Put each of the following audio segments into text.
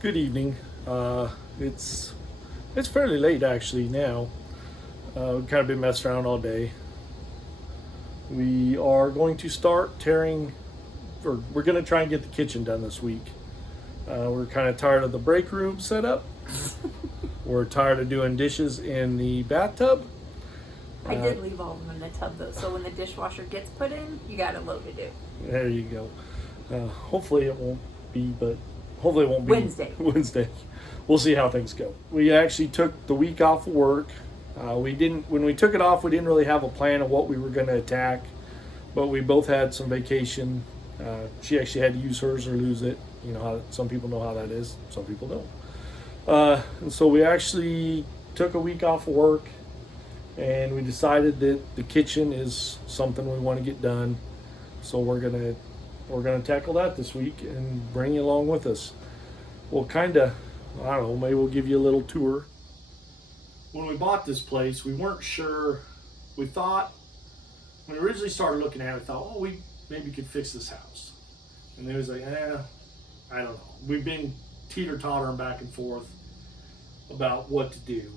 Good evening. It's fairly late actually now. We've kind of been messing around all day. We are going to start tearing, or we're going to try and get the kitchen done this week. We're kind of tired of the break room setup. We're tired of doing dishes in the bathtub. I did leave all of them in the tub though, so when the dishwasher gets put in, you got a load to do. There you go. Hopefully it won't be, but hopefully it won't be Wednesday. Wednesday. We'll see how things go. We actually took the week off of work. When we took it off, we didn't really have a plan of what we were going to attack, but we both had some vacation. She actually had to use hers or lose it. You know how some people know how that is. Some people don't. And so we actually took a week off of work, and we decided that the kitchen is something we want to get done. So we're gonna tackle that this week and bring you along with us. We'll I don't know, maybe we'll give you a little tour. When we bought this place, we weren't sure. We thought, when we originally started looking at it, we thought, we maybe could fix this house. And it was like, I don't know. We've been teeter-tottering back and forth about what to do.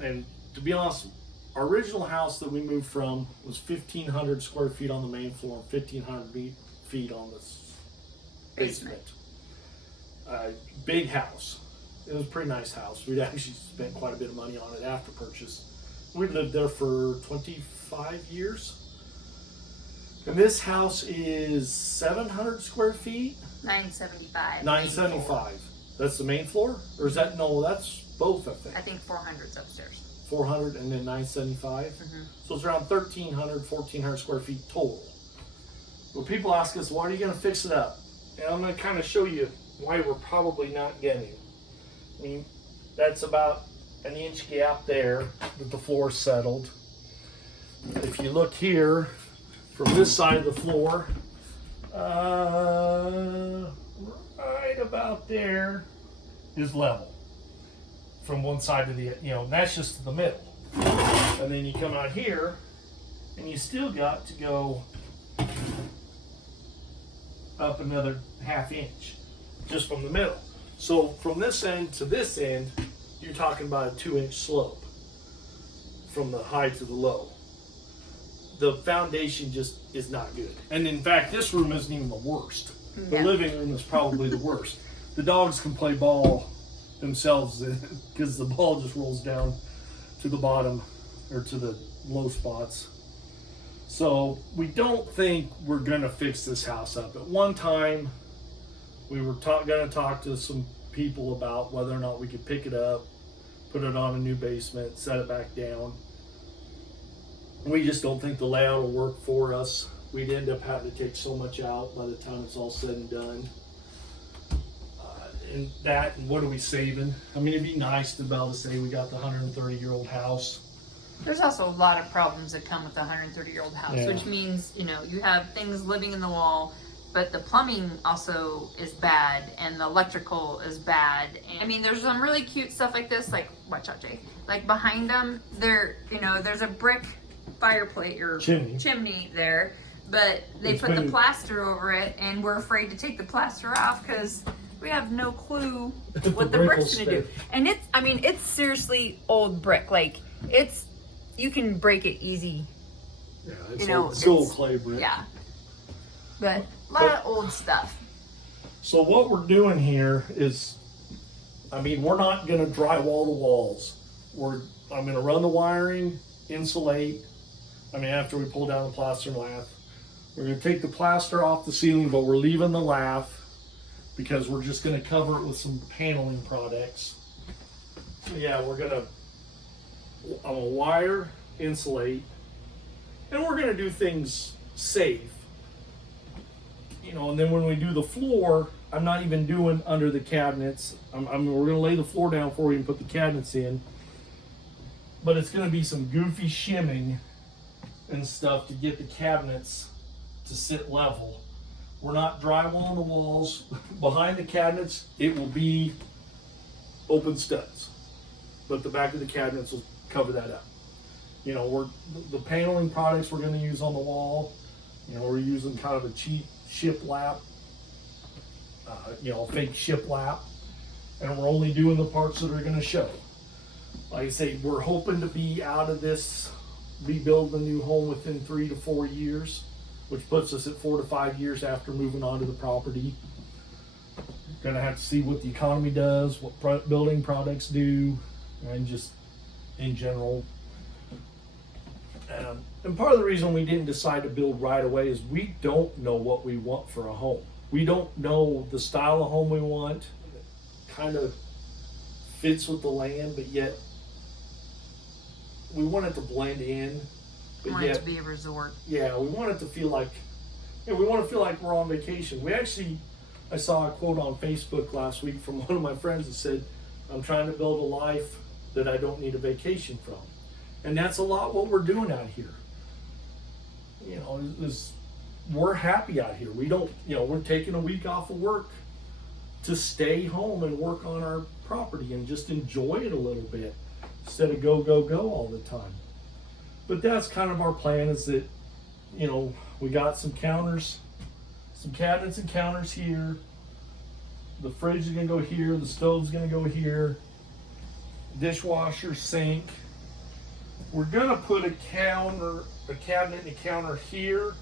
And to be honest, our original house that we moved from was 1,500 square feet on the main floor, 1,500 feet on the basement. Big house. It was a pretty nice house. We'd actually spent quite a bit of money on it after purchase. We'd lived there for 25 years. And this house is 700 square feet? 975. 975. That's the main floor? Or is that, no, that's both, I think. I think 400's upstairs. 400 and then 975. So it's around 1,300, 1,400 square feet total. Well, people ask us, why are you going to fix it up? And I'm going to kind of show you why we're probably not going to. I mean, that's about an inch gap there that the floor settled. If you look here, from this side of the floor, right about there is level. From one side to the, that's just the middle. And then you come out here and you still got to go up another ½ inch just from the middle. So from this end to this end, you're talking about a 2-inch slope from the high to the low. The foundation just is not good. And in fact, this room isn't even the worst. The living room is probably the worst. The dogs can play ball themselves because the ball just rolls down to the bottom or to the low spots. So we don't think we're gonna fix this house up. At one time, we were gonna talk to some people about whether or not we could pick it up, put it on a new basement, set it back down. We just don't think the layout will work for us. We'd end up having to take so much out by the time it's all said and done. And what are we saving? I mean, it'd be nice to be able to say we got the 130-year-old house. There's also a lot of problems that come with a 130-year-old house, Yeah. which means, you have things living in the wall, but the plumbing also is bad and the electrical is bad. And, I mean, there's some really cute stuff like this, like, watch out, Jay. Like behind them, there's a brick fireplace or chimney there, but they put the plaster over it, and we're afraid to take the plaster off because we have no clue what the brick's gonna do. And it's seriously old brick. Like you can break it easy. Yeah, it's old clay brick. Yeah, but a lot of old stuff. So what we're doing here is, we're not gonna drywall the walls. I'm gonna run the wiring, insulate. After we pull down the plaster and lath, we're gonna take the plaster off the ceiling, but we're leaving the lath because we're just gonna cover it with some paneling products. Yeah, I'm gonna wire, insulate, and we're gonna do things safe. And then when we do the floor, I'm not even doing under the cabinets. We're gonna lay the floor down before we even put the cabinets in. But it's gonna be some goofy shimming and stuff to get the cabinets to sit level. We're not drywalling the walls. Behind the cabinets, it will be open studs, but the back of the cabinets will cover that up. The paneling products we're going to use on the wall. We're using kind of a cheap shiplap you know, fake shiplap, and we're only doing the parts that are going to show. Like I say, we're hoping to be out of this, rebuild a new home within 3 to 4 years, which puts us at 4 to 5 years after moving onto the property. Gonna have to see what the economy does, what building products do, and just in general. And part of the reason we didn't decide to build right away is we don't know what we want for a home. We don't know the style of home we want. It kind of fits with the land, but yet we want it to blend in. We want it to be a resort. Yeah, we want it to feel like, we want to feel like we're on vacation. I saw a quote on Facebook last week from one of my friends that said, "I'm trying to build a life that I don't need a vacation from." And that's a lot what we're doing out here. You know, we're happy out here. We don't, you know, we're taking a week off of work to stay home and work on our property and just enjoy it a little bit instead of go all the time. But that's kind of our plan, is that, you know, we got some counters, some cabinets and counters here. The fridge is gonna go here, the stove's gonna go here, dishwasher, sink. We're gonna put a cabinet and a counter here.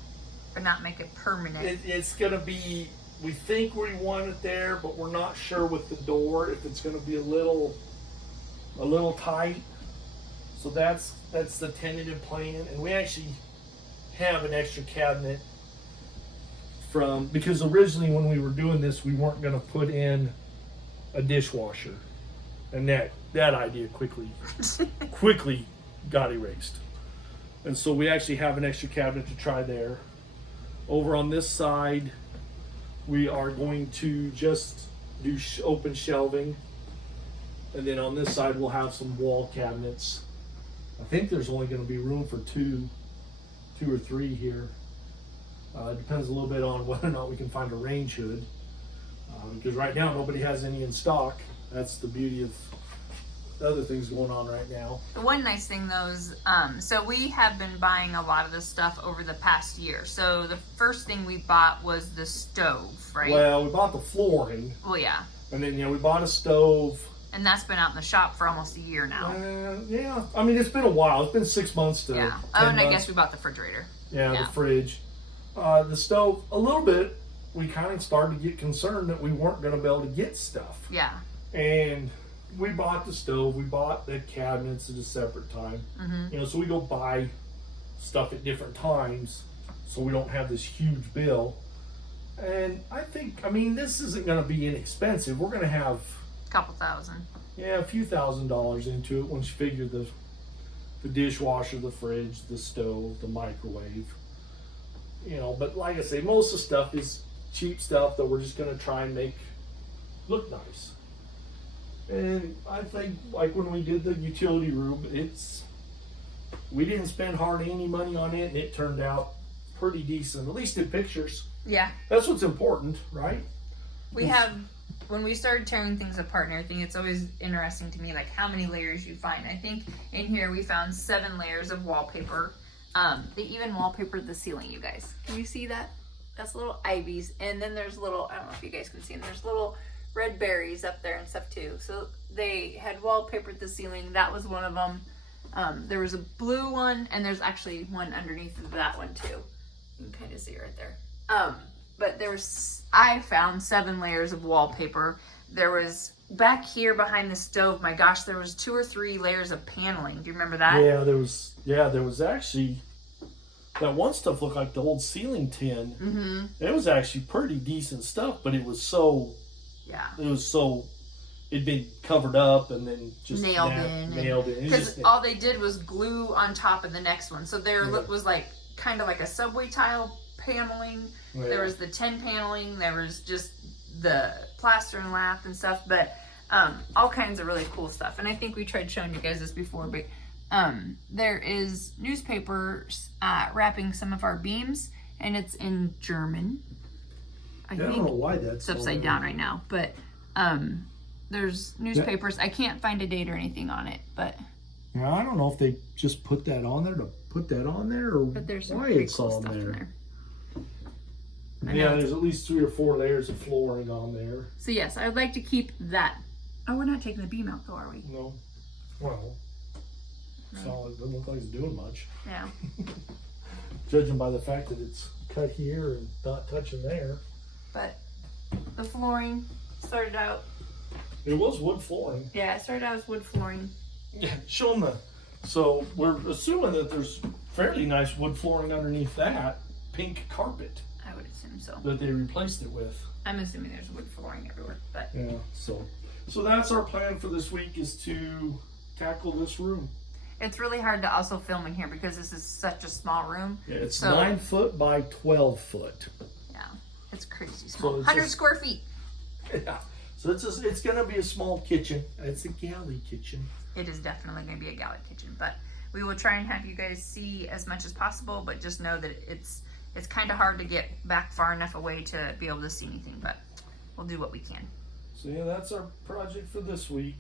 But not make it permanent. It's gonna be, we think we want it there, but we're not sure with the door if it's gonna be a little tight. So that's the tentative plan. And we actually have an extra cabinet because originally when we were doing this, we weren't gonna put in a dishwasher. And that idea quickly got erased. And so we actually have an extra cabinet to try there. Over on this side, we are going to just do open shelving. And then on this side, we'll have some wall cabinets. I think there's only going to be room for two or three here. It depends a little bit on whether or not we can find a range hood. Because right now, nobody has any in stock. That's the beauty of the other things going on right now. The one nice thing though is, so we have been buying a lot of this stuff over the past year. So the first thing we bought was the stove, right? Well, we bought the flooring. Well, yeah. And then, we bought a stove. And that's been out in the shop for almost a year now. Yeah, I mean, it's been a while. It's been 6 months to 10 Oh, and months. I guess we bought the refrigerator. Yeah, the fridge. The stove, a little bit, we kind of started to get concerned that we weren't going to be able to get stuff. Yeah. And we bought the stove, we bought the cabinets at a separate time. Mm-hmm. So we go buy stuff at different times so we don't have this huge bill. And I think, this isn't going to be inexpensive. We're going to have Couple thousand. Yeah, a few $1,000s into it once you figure the dishwasher, the fridge, the stove, the microwave. But like I say, most of the stuff is cheap stuff that we're just going to try and make look nice. And I think, like when we did the utility room, we didn't spend hardly any money on it, and it turned out pretty decent, at least in pictures. Yeah. That's what's important, right? When we started tearing things apart and everything, it's always interesting to me, like how many layers you find. I think in here we found 7 layers of wallpaper. They even wallpapered the ceiling, you guys. Can you see that? That's little ivies. And then there's little, I don't know if you guys can see them, there's little red berries up there and stuff too. So they had wallpapered the ceiling. That was one of them. There was a blue one, and there's actually one underneath of that one too. You can kind of see it right there. But I found 7 layers of wallpaper. There was back here behind the stove, my gosh, there was 2 or 3 layers of paneling. Do you remember that? Yeah, there was actually, that one stuff looked like the old ceiling tin. Mm-hmm. It was actually pretty decent stuff, but it was it'd been covered up and then just nailed in. Because all they did was glue on top of the next one. So there was like kind of like a subway tile paneling. Yeah. There was the tin paneling. There was just the plaster and lath and stuff. But all kinds of really cool stuff. And I think we tried showing you guys this before. But there is newspaper wrapping some of our beams. And it's in German. I think don't know why that's it's upside down right now. But there's newspapers. I can't find a date or anything on it. But yeah, I don't know if they just put that on there to put that on there, or but there's some why pretty it's cool on stuff there. in there. Yeah, there's at least 3 or 4 layers of flooring on there. So yes, I would like to keep that. Oh, we're not taking the beam out though, are we? No. Well, solid. Doesn't look like it's doing much. Yeah. Judging by the fact that it's cut here and not touching there. But the flooring started out. It was wood flooring. Yeah, it started out as wood flooring. Yeah, show them the. So we're assuming that there's fairly nice wood flooring underneath that pink carpet I would assume so. that they replaced it with. I'm assuming there's wood flooring everywhere, but Yeah. So that's our plan for this week, is to tackle this room. it's really hard to also film in here because this is such a small room. Yeah, it's So- 9 foot by 12 foot. Yeah, it's crazy small. it's 100 just- square feet. Yeah. So it's gonna be a small kitchen. It's a galley kitchen. It is definitely going to be a galley kitchen, but we will try and have you guys see as much as possible, but just know that it's kind of hard to get back far enough away to be able to see anything, but we'll do what we can. So yeah, that's our project for this week.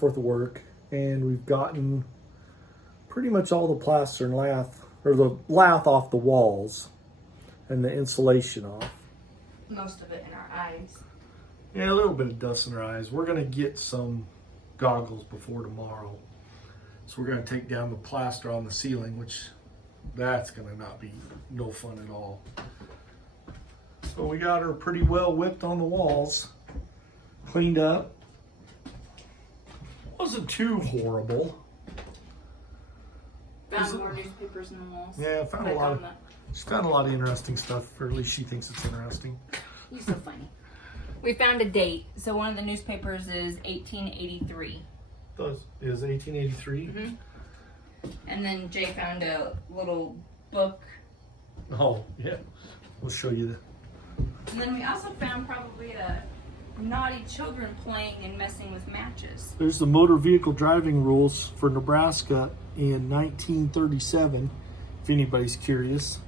half worth of work, and we've gotten pretty much all the plaster and lath, or the lath off the walls and the insulation off. Most of it in our eyes. Yeah, a little bit of dust in her eyes. We're gonna get some goggles before tomorrow. So we're gonna take down the plaster on the ceiling, which that's gonna not be no fun at all. So we got her pretty well whipped on the walls, cleaned up. Wasn't too horrible. Found more newspapers in the walls. Yeah, found a lot of. She's found a lot of interesting stuff, or at least she thinks it's interesting. You're so funny. We found a date. So one of the newspapers is 1883. Is 1883? Mm-hmm. And then Jay found a little book. Oh, yeah. We'll show you And then we also found probably a naughty children playing and messing with matches. There's the motor vehicle driving rules for Nebraska in 1937, if anybody's curious.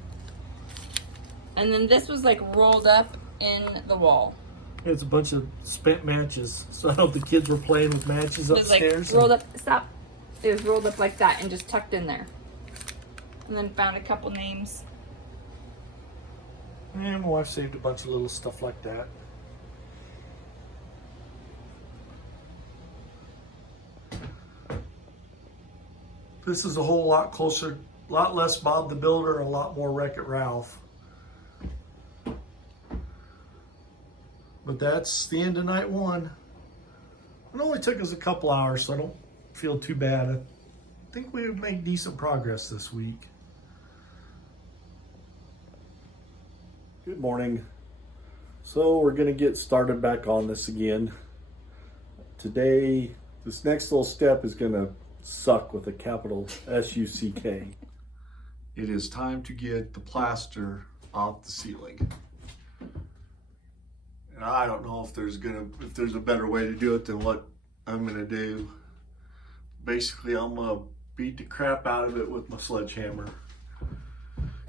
And then this was like rolled up in the wall. It's a bunch of spent matches. So I don't know if the kids were playing with matches It was upstairs. like rolled up, stop. It was rolled up like that and just tucked in there. And then found a couple names. And my wife saved a bunch of little stuff like that. This is a whole lot closer, a lot less Bob the Builder, and a lot more Wreck-It Ralph. But that's the end of night one. It only took us a couple hours, so I don't feel too bad. I think we've made decent progress this week. Good morning. So we're gonna get started back on this again. Today, this next little step is gonna suck with a capital S-U-C-K. It is time to get the plaster off the ceiling. And I don't know if there's a better way to do it than what I'm gonna do. Basically, I'm gonna beat the crap out of it with my sledgehammer.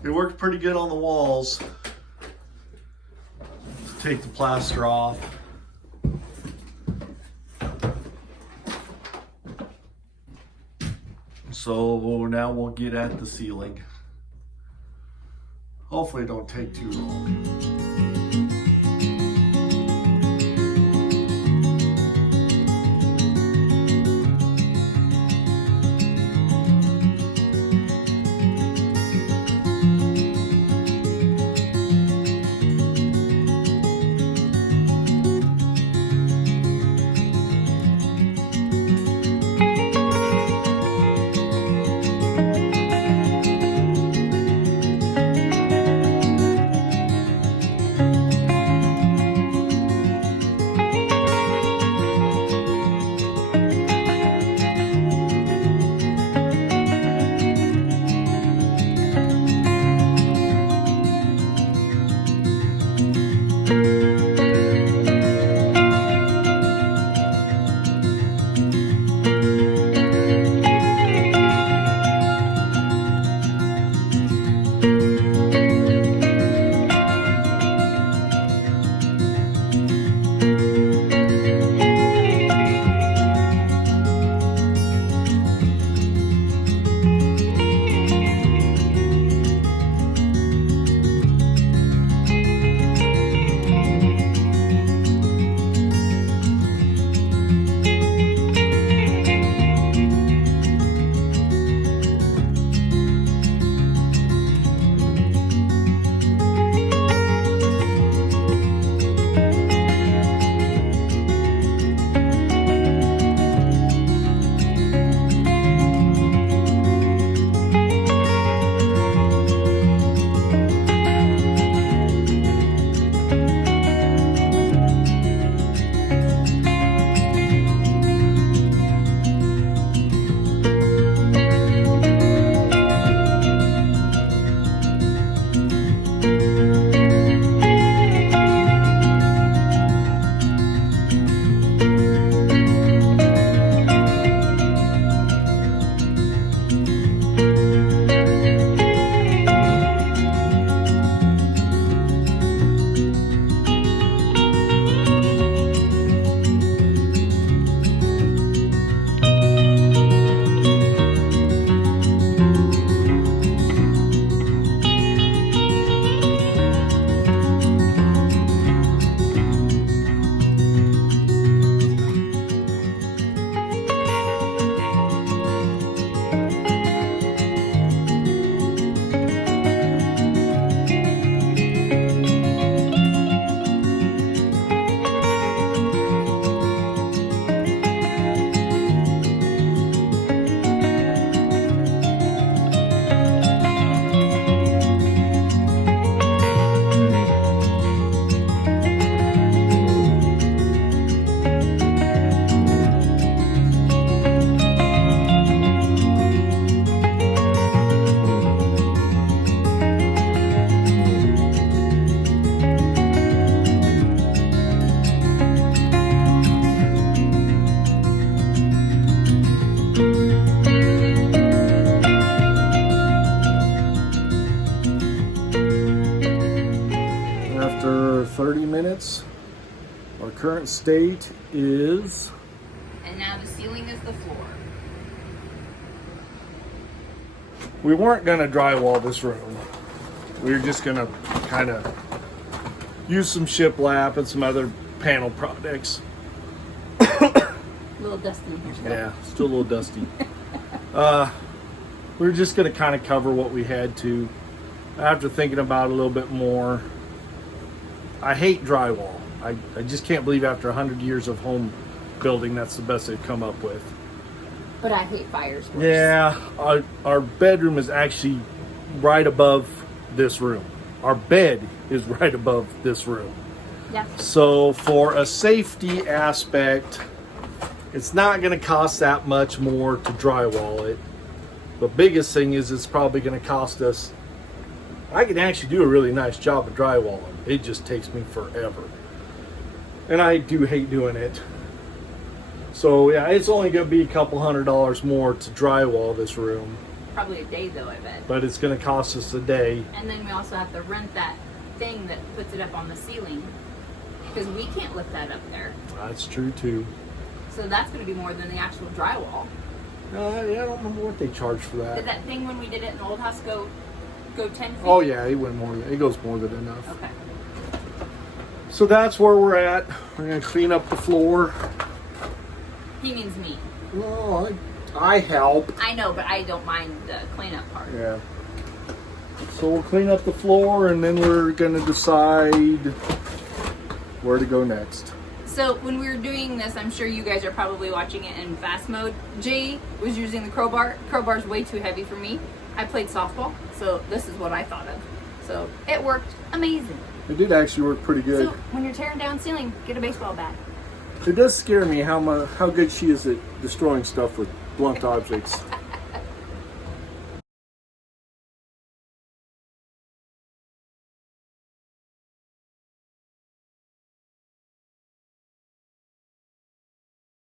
It worked pretty good on the walls. Take the plaster off. So now we'll get at the ceiling. Hopefully it don't take too long. Our current state is, And now the ceiling is the floor. we weren't gonna drywall this room. We were just gonna kind of use some shiplap and some other panel products. A little dusty in here still. Yeah, still a little dusty. We were just gonna kind of cover what we had to. After thinking about it a little bit more, I hate drywall. I just can't believe after 100 years of home building, that's the best they've come up with. But I hate fires worse. Yeah, our bedroom is actually right above this room. Our bed is right above this room. Yeah. So for a safety aspect, it's not going to cost that much more to drywall it. The biggest thing is it's probably going to cost us, I can actually do a really nice job of drywalling. It just takes me forever. And I do hate doing it. So yeah, it's only going to be a couple $100 more to drywall this room. Probably a day though, I bet. But it's going to cost us a day. And then we also have to rent that thing that puts it up on the ceiling. Because we can't lift that up there. That's true too. So that's going to be more than the actual drywall. Yeah, I don't remember what they charged for Did that. that thing when we did it in the old house go 10 feet? Oh yeah, it goes more than enough. Okay. So that's where we're at. We're gonna clean up the floor. He means me. Well, I help. I know, but I don't mind the cleanup part. Yeah. So we'll clean up the floor and then we're gonna decide where to go next. So when we were doing this, I'm sure you guys are probably watching it in fast mode. Jay was using the crowbar. Crowbar's way too heavy for me. I played softball, so this is what I thought of. So it worked amazing. It did actually work pretty good. So when you're tearing down ceiling, get a baseball bat. It does scare me how good she is at destroying stuff with blunt objects.